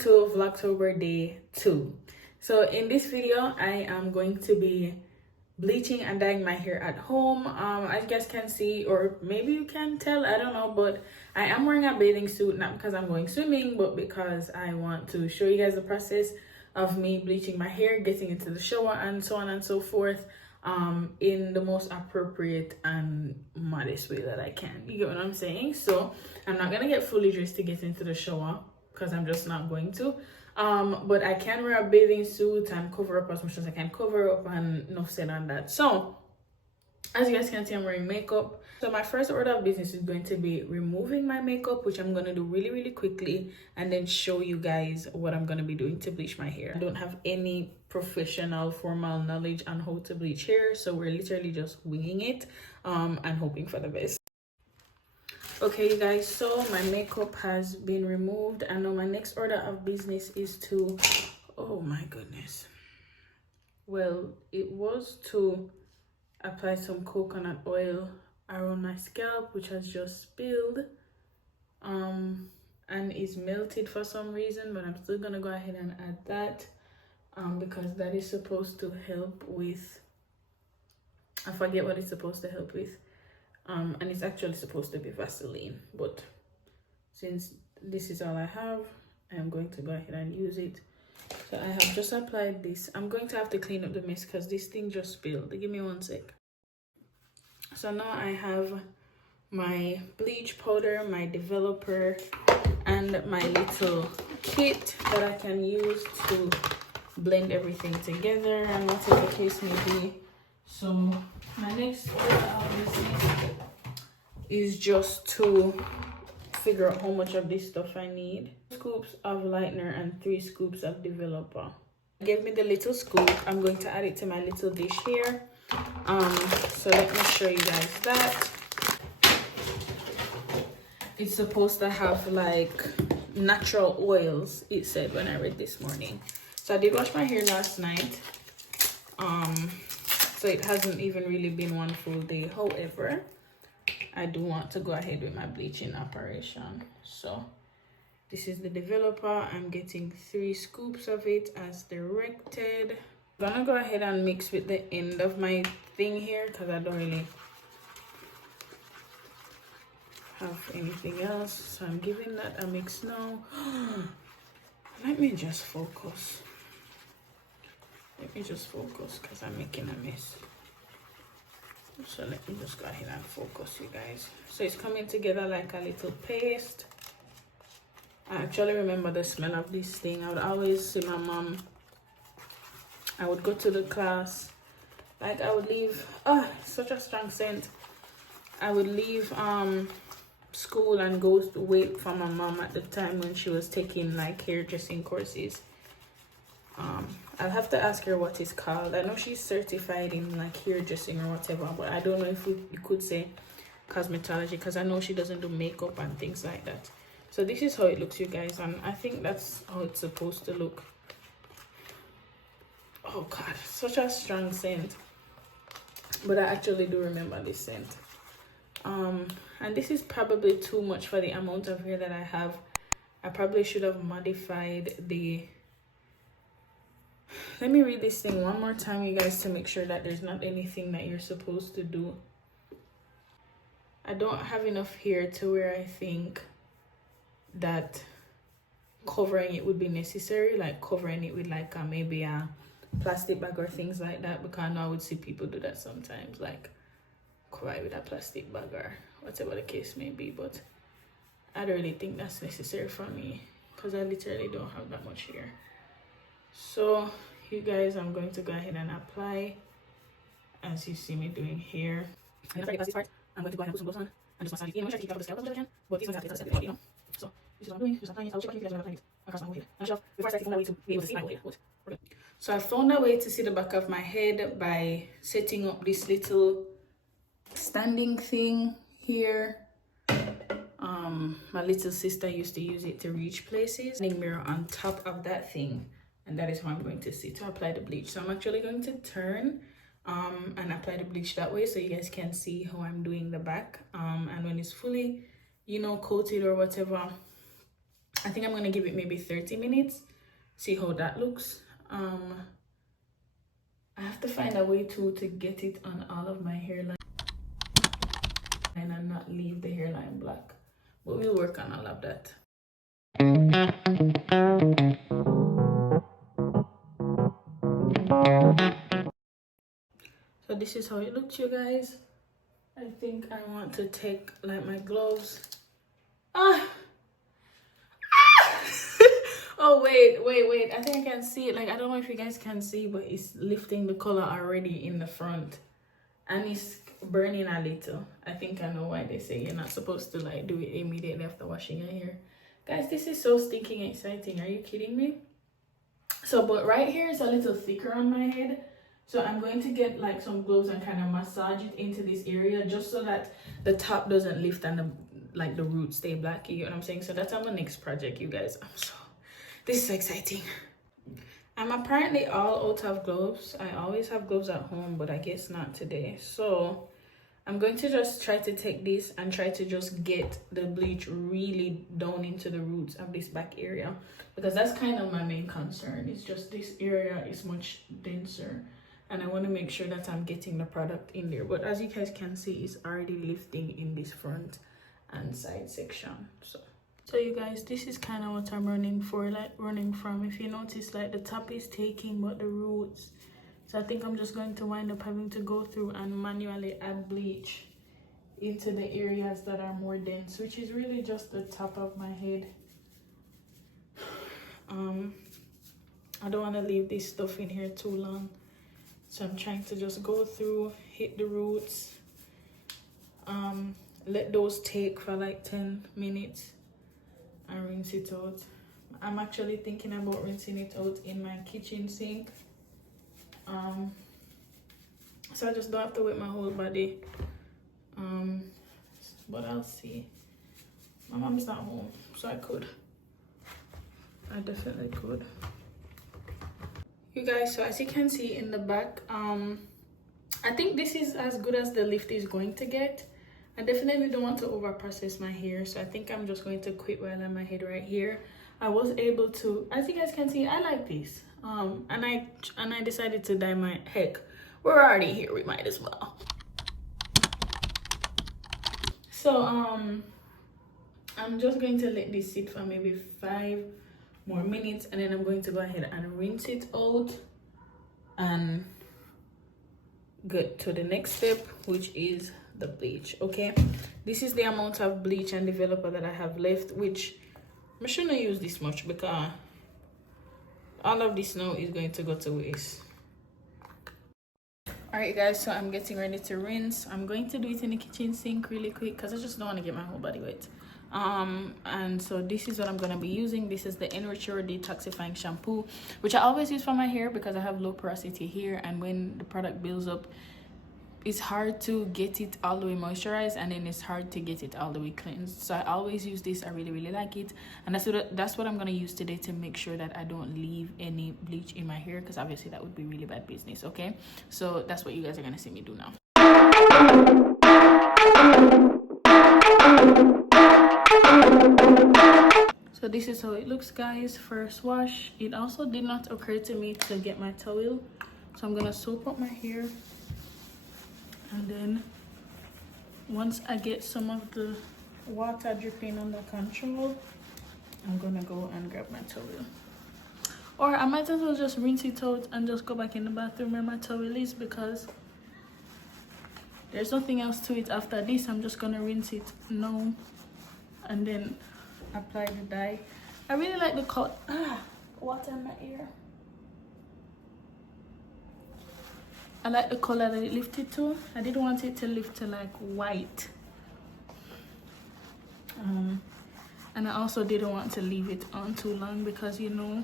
to Vloctober day 2. So in this video I am going to be bleaching and dyeing my hair at home. As you guys can see, or maybe you can tell, I don't know, but I am wearing a bathing suit, not because I'm going swimming, but because I want to show you guys the process of me bleaching my hair, getting into the shower, and so on and so forth, in the most appropriate and modest way that I can. You get what I'm saying? So I'm not gonna get fully dressed to get into the shower because I'm just not going to, but I can wear a bathing suit and cover up as much as I can cover up, and enough said on that. So as you guys can see, I'm wearing makeup. So my first order of business is going to be removing my makeup, which I'm going to do really quickly, and then show you guys what I'm going to be doing to bleach my hair. I don't have any professional formal knowledge on how to bleach hair, so we're literally just winging it and hoping for the best. Okay, you guys, so my makeup has been removed, and now my next order of business is to, oh my goodness, well, it was to apply some coconut oil around my scalp, which has just spilled and is melted for some reason, but I'm still gonna go ahead and add that because that is supposed to help with, I forget what it's supposed to help with, and it's actually supposed to be Vaseline, but since this is all I have, I'm going to go ahead and use it. So I have just applied this. I'm going to have to clean up the mess because this thing just spilled. Give me one sec. So now I have my bleach powder, my developer, and my little kit that I can use to blend everything together and whatever the case may be. So my next step is just to figure out how much of this stuff I need. 2 scoops of lightener and 3 scoops of developer. Give me the little scoop. I'm going to add it to my little dish here. So let me show you guys that. It's supposed to have like natural oils, it said when I read this morning. So I did wash my hair last night. So it hasn't even really been one full day. However, I do want to go ahead with my bleaching operation. So this is the developer. I'm getting 3 scoops of it as directed. I'm gonna go ahead and mix with the end of my thing here because I don't really have anything else. So I'm giving that a mix now. Let me just focus. Let me just focus because I'm making a mess. So let me just go ahead and focus, you guys. So it's coming together like a little paste. I actually remember the smell of this thing. I would always see my mom. I would go to the class, like I would leave, such a strong scent. I would leave school and go to wait for my mom at the time when she was taking like hairdressing courses. I'll have to ask her what it's called. I know she's certified in like hairdressing or whatever, but I don't know if you could say cosmetology because I know she doesn't do makeup and things like that. So this is how it looks, you guys, and I think that's how it's supposed to look. Oh god, such a strong scent, but I actually do remember this scent. And this is probably too much for the amount of hair that I have. I probably should have modified the, let me read this thing one more time, you guys, to make sure that there's not anything that you're supposed to do. I don't have enough hair to where I think that covering it would be necessary, like covering it with like maybe a plastic bag or things like that, because I know I would see people do that sometimes, like cover it with a plastic bag or whatever the case may be, but I don't really think that's necessary for me because I literally don't have that much hair. So you guys, I'm going to go ahead and apply as you see me doing here. And after I get past this part, I'm going to go ahead and put some gloves on and just massage it in. I'm going to try to keep it off the scalp as much as I can, but these ones have to set it, you know. So this is what I'm doing, just applying it. I'll check if you guys are applying it across my whole head. And before I start, I found a way to be able to see my whole head. Good. So I found a way to see the back of my head by setting up this little standing thing here. My little sister used to use it to reach places. Standing mirror on top of that thing, and that is how I'm going to sit to apply the bleach. So I'm actually going to turn and apply the bleach that way so you guys can see how I'm doing the back. And when it's fully, you know, coated or whatever, I think I'm gonna give it maybe 30 minutes, see how that looks. I have to find a way to get it on all of my hairline and not leave the hairline black, but we'll work on all of that. So this is how it looks, you guys. I think I want to take like my gloves. Oh wait, I think I can see it. Like, I don't know if you guys can see, but it's lifting the color already in the front and it's burning a little. I think I know why they say you're not supposed to like do it immediately after washing your hair. Guys, this is so stinking exciting. Are you kidding me? So, but right here is a little thicker on my head, so I'm going to get like some gloves and kind of massage it into this area just so that the top doesn't lift and the roots stay black. You know what I'm saying? So that's my next project, you guys. This is so exciting. I'm apparently all out of gloves. I always have gloves at home, but I guess not today. So I'm going to just try to take this and try to just get the bleach really down into the roots of this back area, because that's kind of my main concern. It's just this area is much denser and I want to make sure that I'm getting the product in there. But as you guys can see, it's already lifting in this front and side section. So you guys, this is kind of what I'm running from. If you notice, like the top is taking but the roots. So I think I'm just going to wind up having to go through and manually add bleach into the areas that are more dense, which is really just the top of my head. I don't want to leave this stuff in here too long, so I'm trying to just go through, hit the roots, let those take for like 10 minutes and rinse it out. I'm actually thinking about rinsing it out in my kitchen sink, so I just don't have to wet my whole body. But I'll see. My mom's not home, so I definitely could. You guys, so as you can see in the back, I think this is as good as the lift is going to get. I definitely don't want to over process my hair, so I think I'm just going to quit while I'm my head right here. I was able to, as you guys can see, I like this, and I decided to dye my, heck, we're already here, we might as well. So I'm just going to let this sit for maybe 5 more minutes, and then I'm going to go ahead and rinse it out and get to the next step, which is the bleach. Okay, this is the amount of bleach and developer that I have left, which I shouldn't use this much because all of this now is going to go to waste. All right guys, so I'm getting ready to rinse. I'm going to do it in the kitchen sink really quick because I just don't want to get my whole body wet. And so this is what I'm going to be using. This is the enrichure detoxifying shampoo, which I always use for my hair because I have low porosity hair, and when the product builds up, it's hard to get it all the way moisturized, and then it's hard to get it all the way cleansed. So I always use this. I really like it, and that's what I'm going to use today to make sure that I don't leave any bleach in my hair, because obviously that would be really bad business. Okay, so that's what you guys are going to see me do now. So this is how it looks, guys. First wash. It also did not occur to me to get my towel, so I'm gonna soap up my hair, and then once I get some of the water dripping under control, I'm gonna go and grab my towel, or I might as well just rinse it out and just go back in the bathroom where my towel is, because there's nothing else to it after this. I'm just gonna rinse it now and then apply the dye. I really like the color. Water in my ear. I like the color that it lifted to. I didn't want it to lift to like white, and I also didn't want to leave it on too long, because you know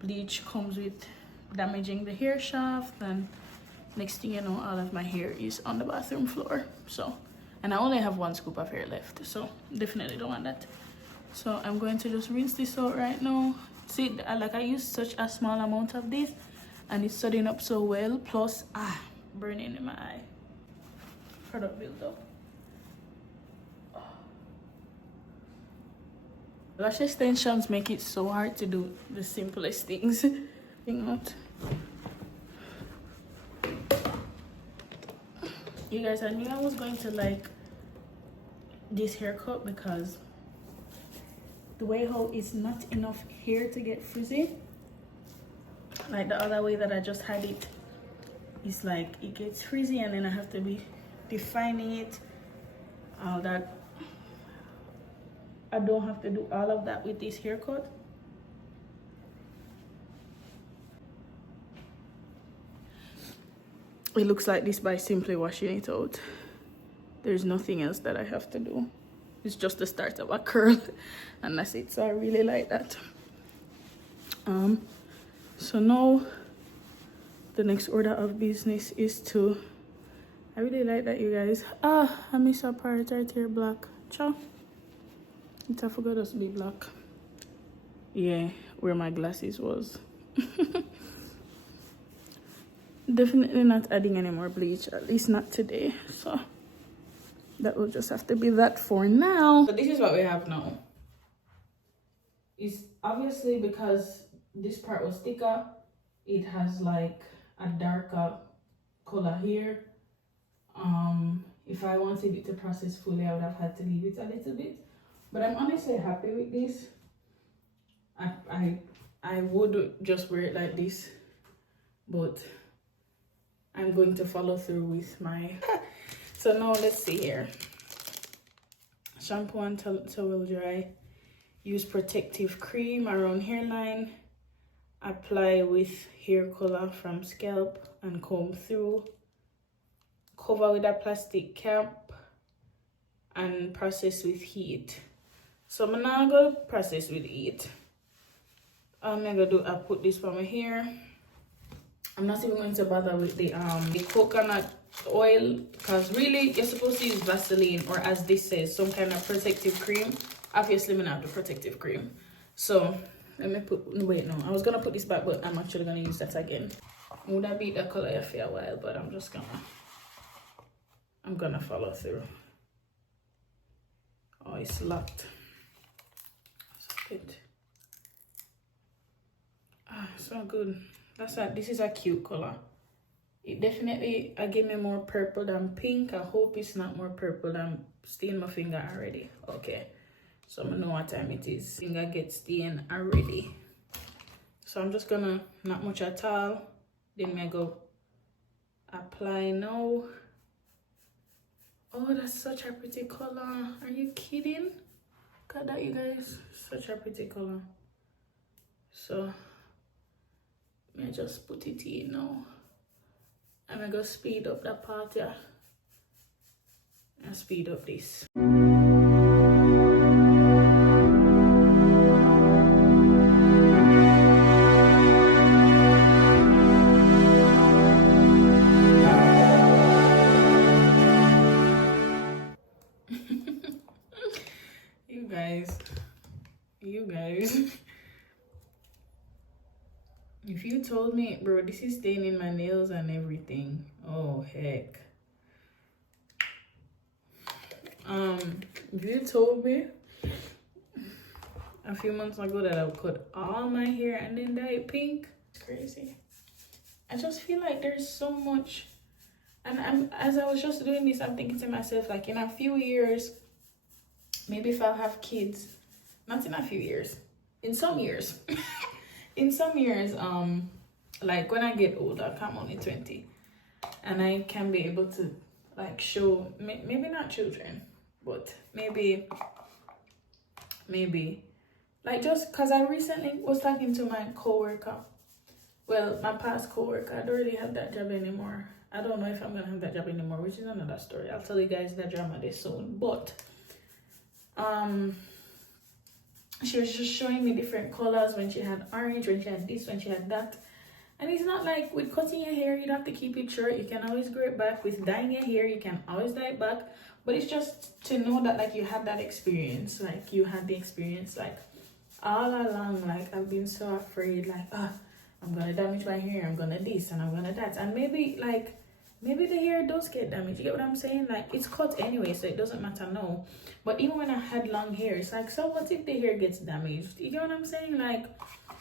bleach comes with damaging the hair shaft, and next thing you know, all of my hair is on the bathroom floor. So, and I only have 1 scoop of hair left, so definitely don't want that. So I'm going to just rinse this out right now. See, like I used such a small amount of this, and it's setting up so well. Plus, burning in my eye. Product build up. Lash extensions make it so hard to do the simplest things. You know. You guys, I knew I was going to like this haircut because the way how it's not enough hair to get frizzy, like the other way that I just had it, it's like it gets frizzy and then I have to be defining it, all that. I don't have to do all of that with this haircut. It looks like this by simply washing it out. There's nothing else that I have to do. It's just the start of a curl and that's it. So I really like that. So now the next order of business is to, I really like that, you guys. I miss a part right here, black. Ciao. I forgot us to be black. Yeah, where my glasses was. Definitely not adding any more bleach, at least not today. So that will just have to be that for now. So this is what we have now. It's obviously because this part was thicker, it has like a darker color here. If I wanted it to process fully, I would have had to leave it a little bit. But I'm honestly happy with this. I would just wear it like this, but I'm going to follow through with my so now let's see here. Shampoo and towel dry. Use protective cream around hairline. Apply with hair color from scalp and comb through. Cover with a plastic cap and process with heat. So I'm not gonna process with heat. I'm gonna put this for my hair. I'm not even going to bother with the coconut oil because really you're supposed to use Vaseline, or as this says, some kind of protective cream. Obviously I'm not the protective cream. So let me wait, no, I was gonna put this back, but I'm actually gonna use that again. I would have beat the color for a while, but I'm gonna follow through. Oh, it's locked. So good. This is a cute color. It definitely gave me more purple than pink. I hope it's not more purple than stained my finger already. Okay, so I'm gonna know what time it is. Finger gets stained already. So I'm just gonna, not much at all. Then I go apply now. Oh, that's such a pretty color. Are you kidding? Look at that, you guys. Such a pretty color. So I just put it in now. I'm gonna go speed up that part, yeah. And speed up this. You guys. If you told me, bro, this is staining my nails and everything. Oh, heck. If you told me a few months ago that I would cut all my hair and then dye it pink, it's crazy. I just feel like there's so much. And as I was just doing this, I'm thinking to myself, like, in a few years, maybe if I'll have kids, not in a few years, in some years. In some years, like when I get older, I'm only 20, and I can be able to like show, maybe not children, but maybe like, just because I recently was talking to my co-worker, well, my past co-worker. I don't really have that job anymore. I don't know if I'm gonna have that job anymore, which is another story. I'll tell you guys that drama this soon. But she was just showing me different colors, when she had orange, when she had this, when she had that. And it's not like with cutting your hair, you have to keep it short. You can always grow it back. With dyeing your hair, you can always dye it back. But it's just to know that, like, you had that experience. Like, you had the experience, like, all along. Like, I've been so afraid, like, I'm gonna damage my hair, I'm gonna this, and I'm gonna that. And maybe, like, maybe the hair does get damaged. You get what I'm saying? Like, it's cut anyway, so it doesn't matter now. But even when I had long hair, it's like, so what if the hair gets damaged? You get what I'm saying? Like,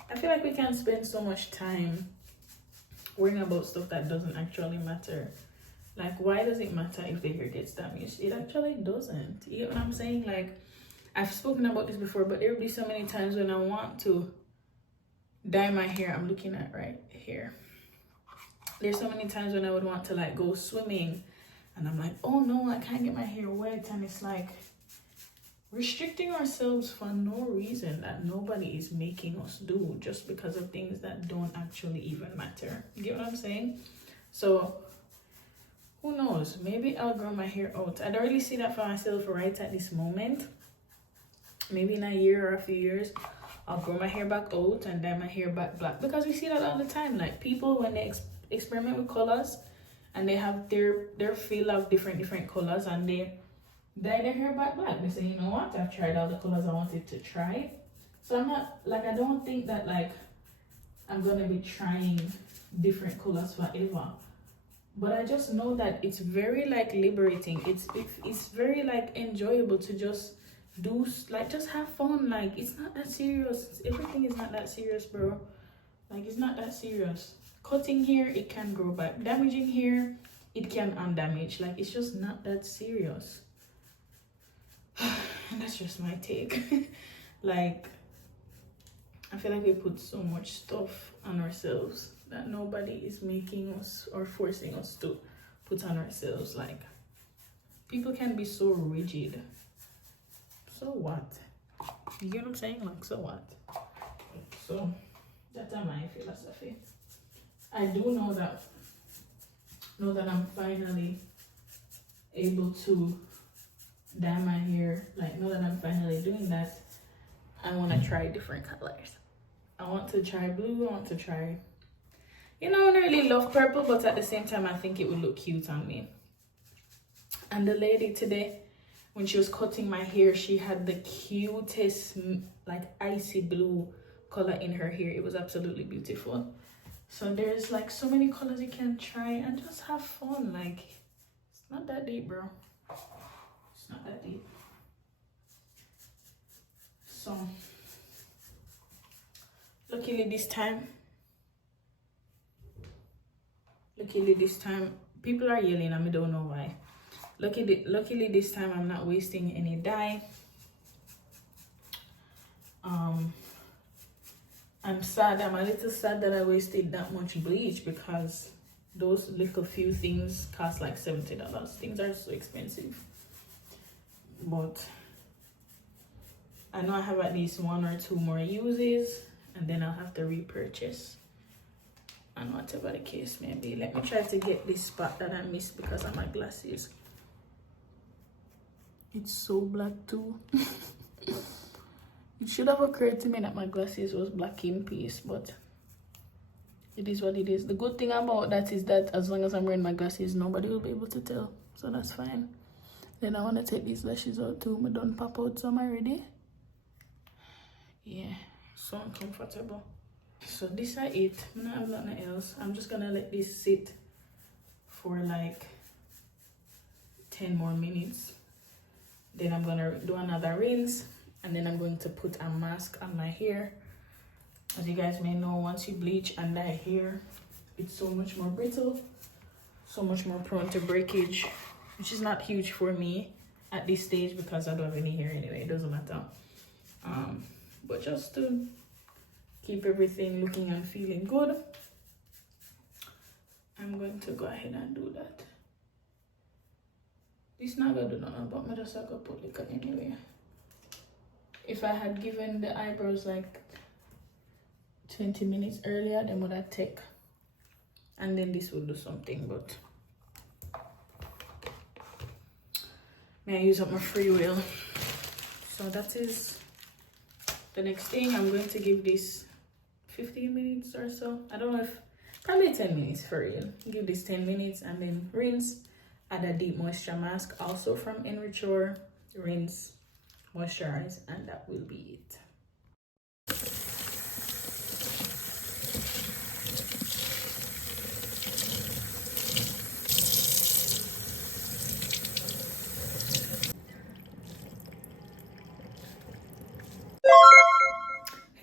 I feel like we can spend so much time worrying about stuff that doesn't actually matter. Like, why does it matter if the hair gets damaged? It actually doesn't. You get what I'm saying? Like, I've spoken about this before, but there will be so many times when I want to dye my hair. I'm looking at right here. There's so many times when I would want to like go swimming and I'm like, oh no, I can't get my hair wet. And it's like restricting ourselves for no reason that nobody is making us do, just because of things that don't actually even matter. You get what I'm saying? So who knows? Maybe I'll grow my hair out. I don't really see that for myself right at this moment. Maybe in a year or a few years, I'll grow my hair back out and dye my hair back black, because we see that all the time. Like, people, when they experiment with colors and they have their fill of different colors and they dye their hair back black, they say, you know what, I've tried all the colors I wanted to try. So I'm not like, I don't think that like I'm gonna be trying different colors forever, but I just know that it's very like liberating. It's very like enjoyable to just do, like, just have fun. Like, it's not that serious. Everything is not that serious, bro. Like, it's not that serious. Cutting hair, it can grow back. Damaging hair, it can undamage. Like, it's just not that serious. And that's just my take. Like, I feel like we put so much stuff on ourselves that nobody is making us or forcing us to put on ourselves. Like, people can be so rigid. So what? You get what I'm saying? Like, so what? So that's my philosophy. I do know that I'm finally able to dye my hair. Like, now that I'm finally doing that, I want to try different colors. I want to try blue. I want to try, you know, I don't really love purple, but at the same time, I think it would look cute on me. And the lady today, when she was cutting my hair, she had the cutest, like, icy blue color in her hair. It was absolutely beautiful. So there's like so many colors you can try and just have fun. Like, it's not that deep, bro. It's not that deep. So luckily this time people are yelling and I don't know why. Luckily this time I'm not wasting any dye. I'm a little sad that I wasted that much bleach, because those little few things cost like $70. Things are so expensive. But I know I have at least 1 or 2 more uses, and then I'll have to repurchase, and whatever the case may be. Let me try to get this spot that I missed because of my glasses. It's so black too. It should have occurred to me that my glasses was black in piece, but it is what it is. The good thing about that is that as long as I'm wearing my glasses, nobody will be able to tell, so that's fine. Then I want to take these lashes out too. I don't pop out some already. Yeah, so uncomfortable. So this is it. I don't have nothing else. I'm just gonna let this sit for like 10 more minutes. Then I'm gonna do another rinse, and then I'm going to put a mask on my hair. As you guys may know, once you bleach and dye hair, it's so much more brittle, so much more prone to breakage, which is not huge for me at this stage because I don't have any hair anyway. It doesn't matter. But just to keep everything looking and feeling good, I'm going to go ahead and do that. This not gonna do nothing, but I just gonna put liquor anyway. If I had given the eyebrows like 20 minutes earlier, then would I take, and then this would do something, but may I use up my free will. So that is the next thing. I'm going to give this 15 minutes or so. I don't know, if probably 10 minutes for real. Give this 10 minutes and then rinse. Add a deep moisture mask also from Enrichure. Rinse, moisturize, and that will be it.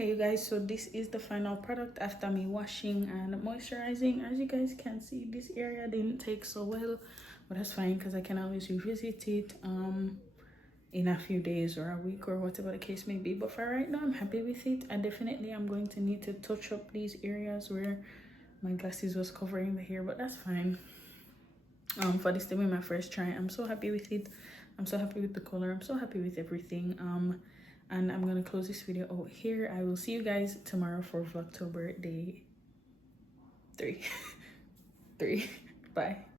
Okay, you guys, so this is the final product after me washing and moisturizing. As you guys can see, this area didn't take so well, but that's fine because I can always revisit it in a few days or a week or whatever the case may be. But for right now, I'm happy with it. I definitely am going to need to touch up these areas where my glasses was covering the hair, but that's fine. For this to be my first try, I'm so happy with it. I'm so happy with the color. I'm so happy with everything. And I'm gonna close this video out here. I will see you guys tomorrow for Vloctober day 3. 3. Bye.